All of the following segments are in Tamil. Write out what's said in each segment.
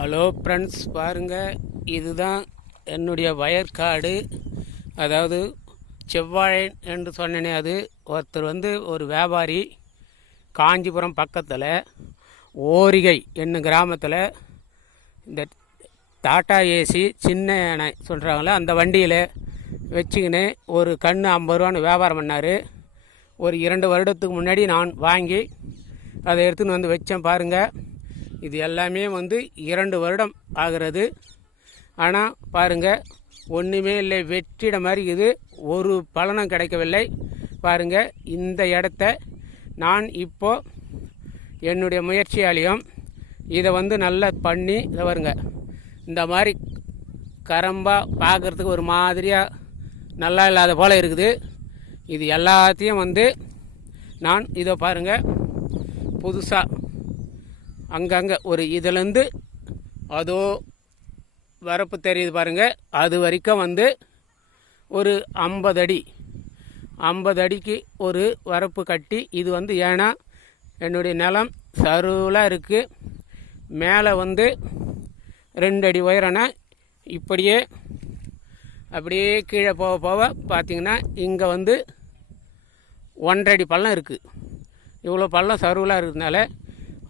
ஹலோ ஃப்ரெண்ட்ஸ், பாருங்கள், இதுதான் என்னுடைய வயற்காடு. அதாவது செவ்வாழை என்று சொன்னேனே, அது ஒருத்தர் ஒரு வியாபாரி காஞ்சிபுரம் பக்கத்தில் ஓரிகை என்னும் கிராமத்தில் இந்த டாட்டா ஏசி சின்ன யானை சொல்கிறாங்களே அந்த வண்டியில் வச்சுக்கின்னு ஒரு கன்று 50 ரூபான்னு வியாபாரம் பண்ணார். ஒரு 2 வருடத்துக்கு முன்னாடி நான் வாங்கி அதை எடுத்துன்னு வந்து வச்சேன். பாருங்கள், இது எல்லாமே 2 வருடம் ஆகிறது. ஆனால் பாருங்கள், ஒன்றுமே இல்லை, வெற்றிட மாதிரி இது, ஒரு பலனும் கிடைக்கவில்லை. பாருங்கள், இந்த இடத்த நான் இப்போது என்னுடைய முயற்சியாலையும் இதை நல்லா பண்ணி, இதை வருங்க இந்த மாதிரி கரம்பாக பார்க்குறதுக்கு ஒரு மாதிரியாக நல்லா இல்லாத போல் இருக்குது. இது எல்லாத்தையும் நான் இதை பாருங்கள், புதுசாக அங்கங்கே ஒரு இதிலேருந்து அதோ வரப்பு தெரியுது பாருங்கள், அது வரைக்கும் ஒரு 50 அடிக்கு ஒரு வரப்பு கட்டி, இது ஏன்னா என்னுடைய நிலம் சருவலாக இருக்குது. மேலே 2 அடி உயரம்னா இப்படியே அப்படியே கீழே போக போக பார்த்திங்கன்னா இங்கே 1.5 அடி பள்ளம் இருக்குது. இவ்வளோ பள்ளம் சருவலாக இருக்கிறதுனால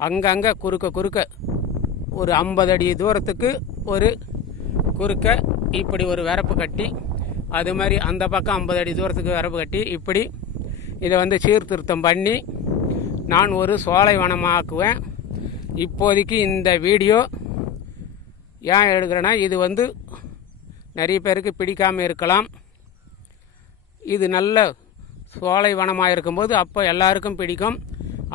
அங்கங்கே குறுக்க ஒரு 50 அடி தூரத்துக்கு ஒரு குறுக்க இப்படி ஒரு வரப்பு கட்டி, அது மாதிரி அந்த பக்கம் 50 அடி தூரத்துக்கு வரப்பு கட்டி, இப்படி இதை சீர்திருத்தம் பண்ணி நான் ஒரு சோலை வனமாக்குவேன். இப்போதைக்கு இந்த வீடியோ ஏன் எடுக்கிறேன்னா, இது நிறைய பேருக்கு பிடிக்காமல் இருக்கலாம். இது நல்ல சோலை வனமாக இருக்கும்போது அப்போ எல்லாருக்கும் பிடிக்கும்,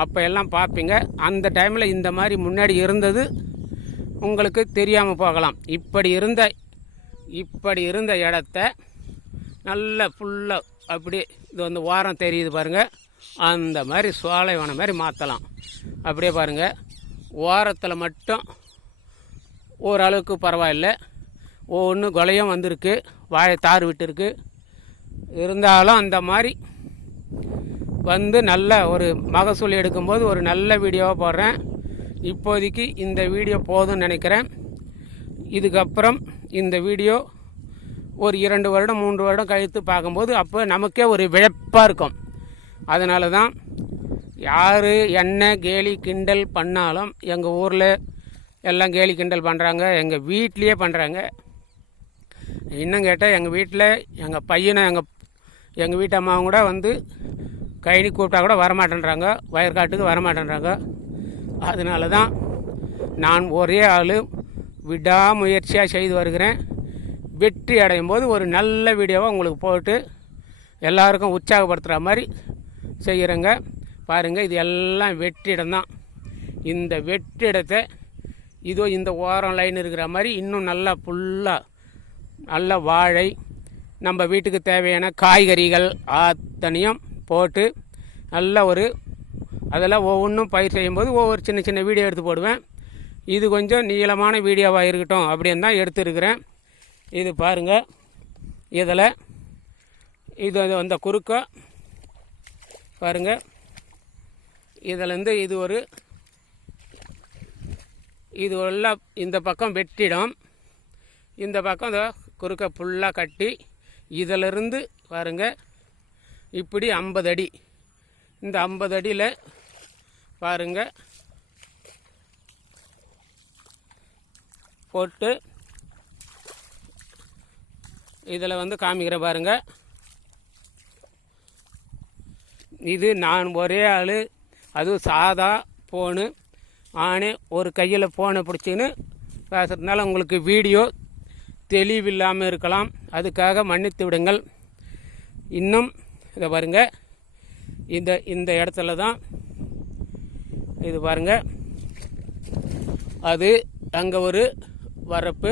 அப்போ எல்லாம் பார்ப்பீங்க. அந்த டைமில் இந்த மாதிரி முன்னாடி இருந்தது உங்களுக்கு தெரியாமல் போகலாம். இப்படி இருந்த இடத்த நல்ல ஃபுல்லாக அப்படியே இது ஓரம் தெரியுது பாருங்கள், அந்த மாதிரி சோலைவனம் மாதிரி மாற்றலாம். அப்படியே பாருங்கள், ஓரத்தில் மட்டும் ஓரளவுக்கு பரவாயில்லை, ஒவ்வொன்று கொலையும் வந்திருக்கு, வாழை தார் விட்டுருக்கு. இருந்தாலும் அந்த மாதிரி நல்ல ஒரு மகசூல் எடுக்கும்போது ஒரு நல்ல வீடியோவாக போடுறேன். இப்போதைக்கு இந்த வீடியோ போதும்னு நினைக்கிறேன். இதுக்கப்புறம் இந்த வீடியோ ஒரு 2 வருடம் 3 வருடம் கழித்து பார்க்கும்போது அப்போ நமக்கே ஒரு விழப்பாக இருக்கும். அதனால தான் யார் என்ன கேலி கிண்டல் பண்ணாலும், எங்கள் ஊரில் எல்லாம் கேலி கிண்டல் பண்ணுறாங்க, எங்கள் வீட்லேயே பண்ணுறாங்க. இன்னும் கேட்டால் எங்கள் வீட்டில் எங்கள் பையனை எங்கள் வீட்டு அம்மாவும் கூட கைனி கூப்பிட்டா கூட வரமாட்டேன்றாங்க, வயற்காட்டுக்கு வரமாட்டேன்றாங்க. அதனால தான் நான் ஒரே ஆள் விடாமுயற்சியாக செய்து வருகிறேன். வெற்றி அடையும் போது ஒரு நல்ல வீடியோவை உங்களுக்கு போட்டு எல்லாருக்கும் உற்சாகப்படுத்துகிற மாதிரி செய்கிறேங்க. பாருங்கள், இது எல்லாம் வெற்றிடம் தான். இந்த வெற்றிடத்தை இதோ இந்த ஓரம் லைன் இருக்கிற மாதிரி இன்னும் நல்லா ஃபுல்லாக நல்ல வாழை, நம்ம வீட்டுக்கு தேவையான காய்கறிகள் அத்தனையும் போட்டு நல்ல அதெல்லாம் ஒவ்வொன்றும் பயிர் செய்யும்போது ஒவ்வொரு சின்ன வீடியோ எடுத்து போடுவேன். இது கொஞ்சம் நீளமான வீடியோவாக இருக்கட்டும் அப்படின்னு தான் எடுத்துருக்கிறேன். இது பாருங்கள், இதில் இது அந்த குறுக்க பாருங்கள், இதிலேருந்து இது எல்லாம் இந்த பக்கம் வெற்றிடம், இந்த பக்கம் இந்த குறுக்க ஃபுல்லாக கட்டி, இதிலிருந்து பாருங்கள் இப்படி 50 அடி, இந்த 50 அடியில் பாருங்கள் போட்டு இதில் காமிக்கிற பாருங்கள். இது நான் ஒரே ஆள், அதுவும் சாதா ஃபோனு, ஆனே ஒரு கையில் ஃபோனை பிடிச்சின்னு பேசுகிறதுனால உங்களுக்கு வீடியோ தெளிவில்லாமல் இருக்கலாம், அதுக்காக மன்னித்து விடுங்கள். இன்னும் இதை பாருங்கள், இந்த இடத்துல தான் இது பாருங்கள், அது அங்கே ஒரு வரப்பு,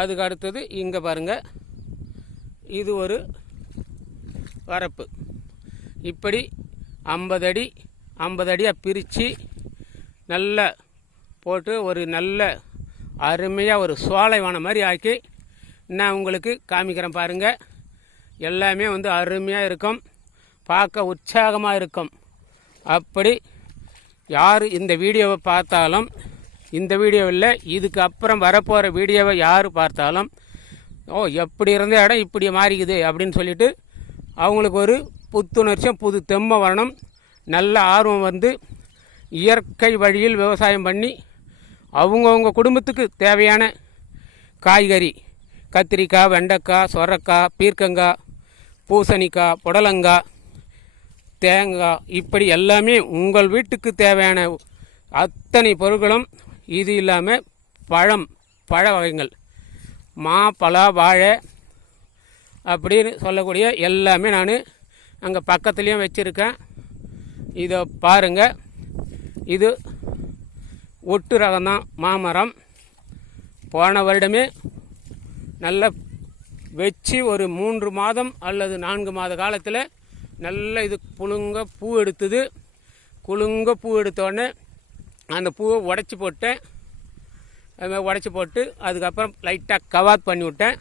அதுக்கு அடுத்தது இங்கே பாருங்கள் இது ஒரு வரப்பு. இப்படி 50 அடியாக பிரித்து நல்லா போட்டு ஒரு நல்ல அருமையாக ஒரு சோலைவனம் மாதிரி ஆக்கி நான் உங்களுக்கு காமிக்கிறேன். பாருங்கள், எல்லாமே அருமையாக இருக்கும், பார்க்க உற்சாகமாக இருக்கும். அப்படி யார் இந்த வீடியோவை பார்த்தாலும் இந்த வீடியோ இல்லை, இதுக்கு அப்புறம் வரப்போகிற வீடியோவை யார் பார்த்தாலும் எப்படி இருந்த இடம் இப்படி மாறிக்குது அப்படின்னு சொல்லிட்டு அவங்களுக்கு ஒரு புத்துணர்ச்சியும் புது தெம்மை வரணும், நல்ல ஆர்வம் வந்து இயற்கை வழியில் விவசாயம் பண்ணி அவங்கவுங்க குடும்பத்துக்கு தேவையான காய்கறி, கத்திரிக்காய், வெண்டைக்காய், சொரக்காய், பீர்க்கங்காய், பூசணிக்காய், புடலங்காய், தேங்காய், இப்படி எல்லாமே உங்கள் வீட்டுக்கு தேவையான அத்தனை பொருட்களும், இது இல்லாமல் பழ வகைகள், மா, பலா, வாழை அப்படின்னு சொல்லக்கூடிய எல்லாமே நான் அங்கே பக்கத்துலேயும் வச்சுருக்கேன். இதை பாருங்கள், இது ஒட்டு ரகம்தான் மாமரம். போன வருடமே நல்ல வச்சு ஒரு 3 மாதம் அல்லது 4 மாத காலத்தில் நல்ல இது குலுங்க பூ எடுத்தது. குலுங்க பூ எடுத்தோடனே அந்த பூவை உடச்சி போட்டேன். அதுமாதிரி உடச்சி போட்டு அதுக்கப்புறம் லைட்டாக கவாத் பண்ணி விட்டேன்.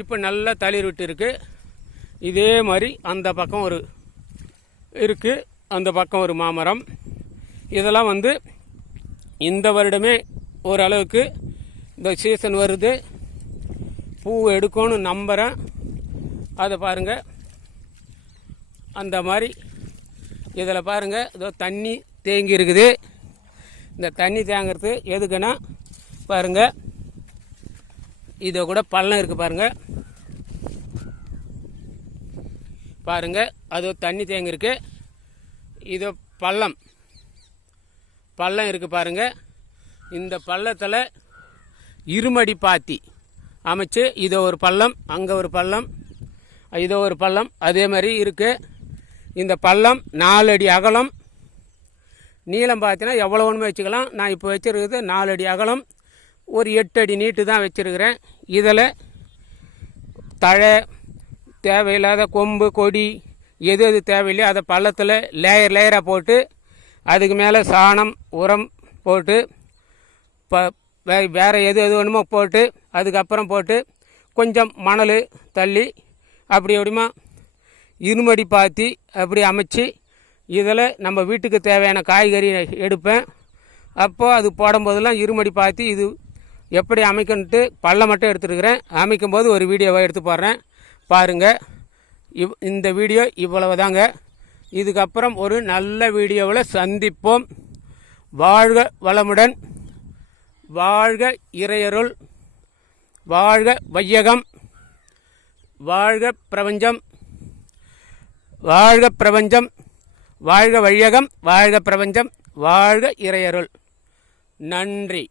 இப்போ நல்லா தளிர் விட்டு இருக்குது. இதே மாதிரி அந்த பக்கம் ஒரு இருக்குது, அந்த பக்கம் ஒரு மாமரம். இதெல்லாம் வந்து இந்த வருடமே ஓரளவுக்கு இந்த சீசன் வருது, பூ எடுக்கணும்னு நம்புகிறேன். அதை பாருங்கள், அந்த மாதிரி இதில் பாருங்கள், இதோ தண்ணி தேங்கி இருக்குது. இந்த தண்ணி தேங்கிறது எதுக்குன்னா பாருங்கள், இதை கூட பள்ளம் இருக்குது பாருங்கள், பாருங்கள் அது தண்ணி தேங்கிருக்கு. இது பள்ளம் இருக்குது பாருங்கள். இந்த பள்ளத்தில் இருமடி பாத்தி அமைச்சு இதோ ஒரு பள்ளம், அங்கே ஒரு பள்ளம், இதோ ஒரு பள்ளம், அதே மாதிரி இருக்குது. இந்த பள்ளம் 4 அடி அகலம், நீளம் பார்த்தீங்கன்னா எவ்வளோ ஒன்றுமே வச்சுக்கலாம். நான் இப்போ வச்சுருக்கிறது 4 அடி அகலம், ஒரு 8 அடி நீட்டு தான் வச்சுருக்கிறேன். இதில் தழை, தேவையில்லாத கொம்பு, கொடி, எது தேவையில்லையோ அதை பள்ளத்தில் லேயராக போட்டு அதுக்கு மேலே சாணம், உரம் போட்டு வேறு எது வேணுமோ போட்டு அதுக்கப்புறம் போட்டு கொஞ்சம் மணல் தள்ளி அப்படி எப்படிமா இருமடி பாத்தி அப்படி அமைச்சு இதில் நம்ம வீட்டுக்கு தேவையான காய்கறி எடுப்பேன். அப்போது அது போடும்போதெல்லாம் இருமடி பாத்தி இது எப்படி அமைக்கணுன்ட்டு பள்ளம் மட்டும் எடுத்துருக்கிறேன். அமைக்கும்போது ஒரு வீடியோவை எடுத்து போடுறேன், பாருங்கள். இந்த வீடியோ இவ்வளவு தாங்க. இதுக்கப்புறம் ஒரு நல்ல வீடியோவில் சந்திப்போம். வாழ்க வளமுடன், வாழ்க இறையருள், வாழ்க வையகம், வாழ்க பிரபஞ்சம், வாழ்க பிரபஞ்சம், வாழ்க வையகம், வாழ்க பிரபஞ்சம், வாழ்க இறையருள். நன்றி.